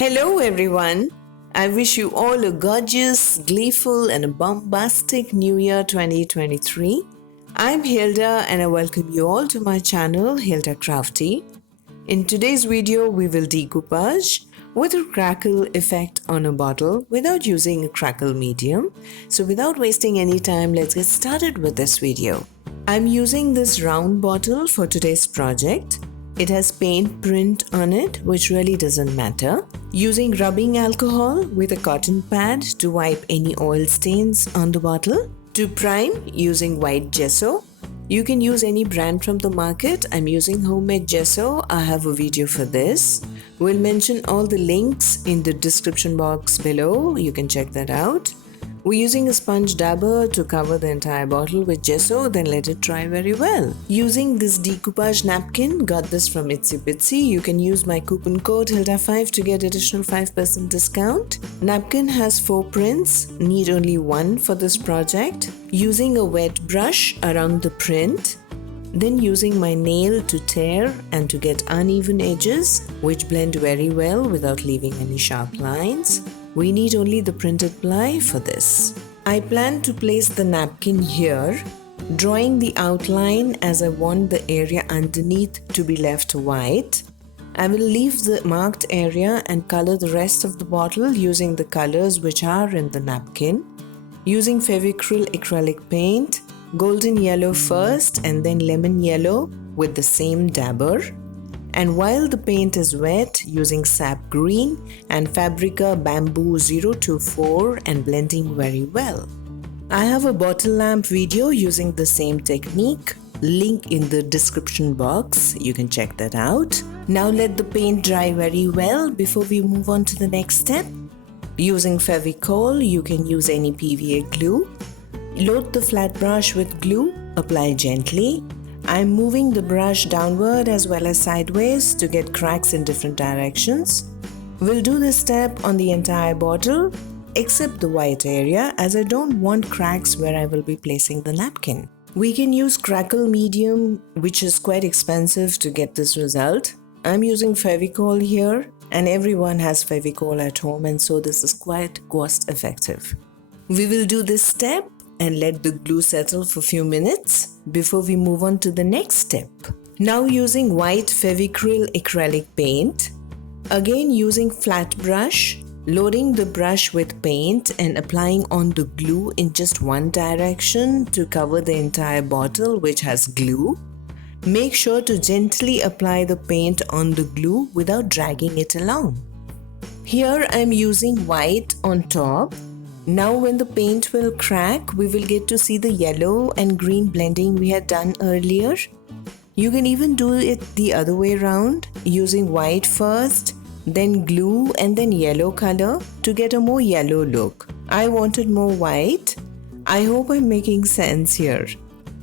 Hello everyone! I wish you all a gorgeous, gleeful and a bombastic New Year 2023. I'm Hilda and I welcome you all to my channel HILDACRAFTY. In today's video we will decoupage with a crackle effect on a bottle without using a crackle medium. So without wasting any time, let's get started with this video. I'm using this round bottle for today's project. It has paint print on it, which really doesn't matter. Using rubbing alcohol with a cotton pad to wipe any oil stains on the bottle. To prime, using white gesso. You can use any brand from the market. I'm using homemade gesso. I have a video for this. We'll mention all the links in the description box below. You can check that out. We're using a sponge dabber to cover the entire bottle with gesso, then let it dry very well. Using this decoupage napkin, got this from Itsy Bitsy. You can use my coupon code HILDA5 to get additional 5% discount. Napkin has 4 prints, need only 1 for this project. Using a wet brush around the print. Then using my nail to tear and to get uneven edges, which blend very well without leaving any sharp lines. We need only the printed ply for this. I plan to place the napkin here, drawing the outline as I want the area underneath to be left white. I will leave the marked area and color the rest of the bottle using the colors which are in the napkin. Using Fevicryl acrylic paint, golden yellow first and then lemon yellow with the same dabber. And while the paint is wet, using sap green and Fabrica bamboo 024 and blending very well. I have a bottle lamp video using the same technique, link in the description box, you can check that out. Now let the paint dry very well before we move on to the next step. Using Fevicol, you can use any PVA glue. Load the flat brush with glue, apply gently. I'm moving the brush downward as well as sideways to get cracks in different directions. We'll do this step on the entire bottle except the white area, as I don't want cracks where I will be placing the napkin. We can use Crackle medium, which is quite expensive to get this result. I'm using Fevicol here and everyone has Fevicol at home, and so this is quite cost effective. We will do this step and let the glue settle for a few minutes before we move on to the next step. Now using white Fevicryl acrylic paint, again using flat brush, loading the brush with paint and applying on the glue in just one direction to cover the entire bottle which has glue. Make sure to gently apply the paint on the glue without dragging it along. Here I am using white on top. Now when the paint will crack, we will get to see the yellow and green blending we had done earlier. You can even do it the other way around, using white first, then glue and then yellow color to get a more yellow look. I wanted more white. I hope I'm making sense here.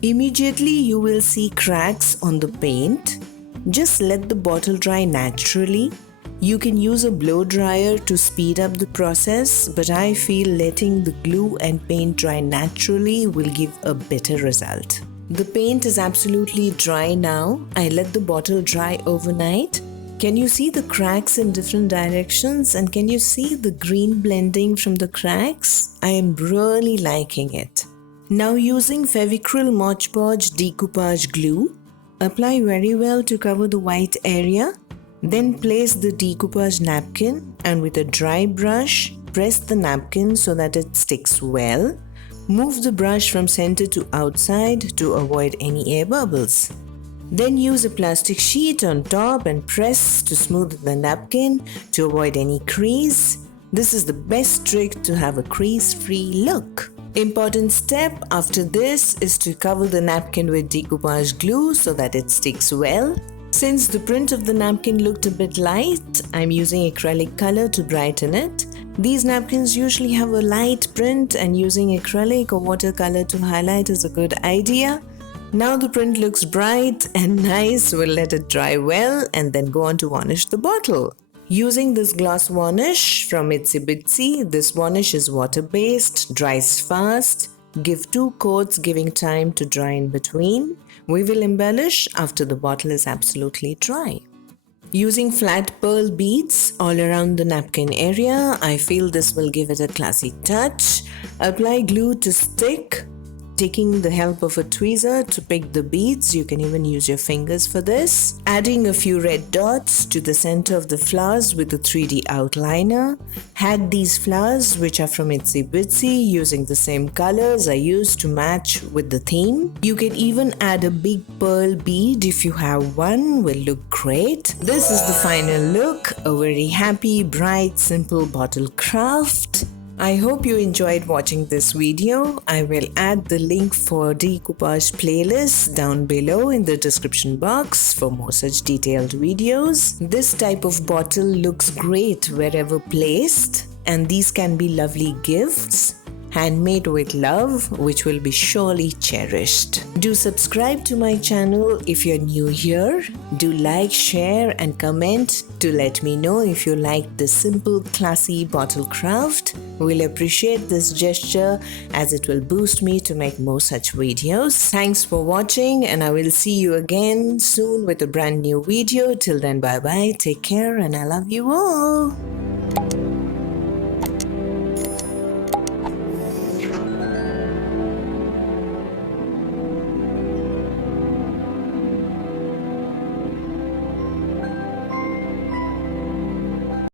Immediately you will see cracks on the paint. Just let the bottle dry naturally. You can use a blow dryer to speed up the process, but I feel letting the glue and paint dry naturally will give a better result. The paint is absolutely dry now. I let the bottle dry overnight. Can you see the cracks in different directions, and can you see the green blending from the cracks? I am really liking it. Now using Fevicryl Modge Podge decoupage glue, apply very well to cover the white area. Then place the decoupage napkin and with a dry brush, press the napkin so that it sticks well. Move the brush from center to outside to avoid any air bubbles. Then use a plastic sheet on top and press to smooth the napkin to avoid any crease. This is the best trick to have a crease-free look. Important step after this is to cover the napkin with decoupage glue so that it sticks well. Since the print of the napkin looked a bit light, I'm using acrylic color to brighten it. These napkins usually have a light print, and using acrylic or watercolor to highlight is a good idea. Now the print looks bright and nice. We'll let it dry well and then go on to varnish the bottle. Using this gloss varnish from Itsy Bitsy, this varnish is water-based, dries fast. Give 2 coats, giving time to dry in between. We will embellish after the bottle is absolutely dry. Using flat pearl beads all around the napkin area, I feel this will give it a classy touch. Apply glue to stick. Taking the help of a tweezer to pick the beads, you can even use your fingers for this. Adding a few red dots to the center of the flowers with a 3D outliner. Had these flowers which are from Itsy Bitsy using the same colors I used to match with the theme. You can even add a big pearl bead if you have one, will look great. This is the final look, a very happy, bright, simple bottle craft. I hope you enjoyed watching this video. I will add the link for Decoupage playlist down below in the description box for more such detailed videos. This type of bottle looks great wherever placed, and these can be lovely gifts, handmade with love, which will be surely cherished. Do subscribe to my channel if you're new here. Do like, share and comment to let me know if you like this simple, classy bottle craft. We'll appreciate this gesture as it will boost me to make more such videos. Thanks for watching, and I will see you again soon with a brand new video. Till then, bye bye, take care, and I love you all.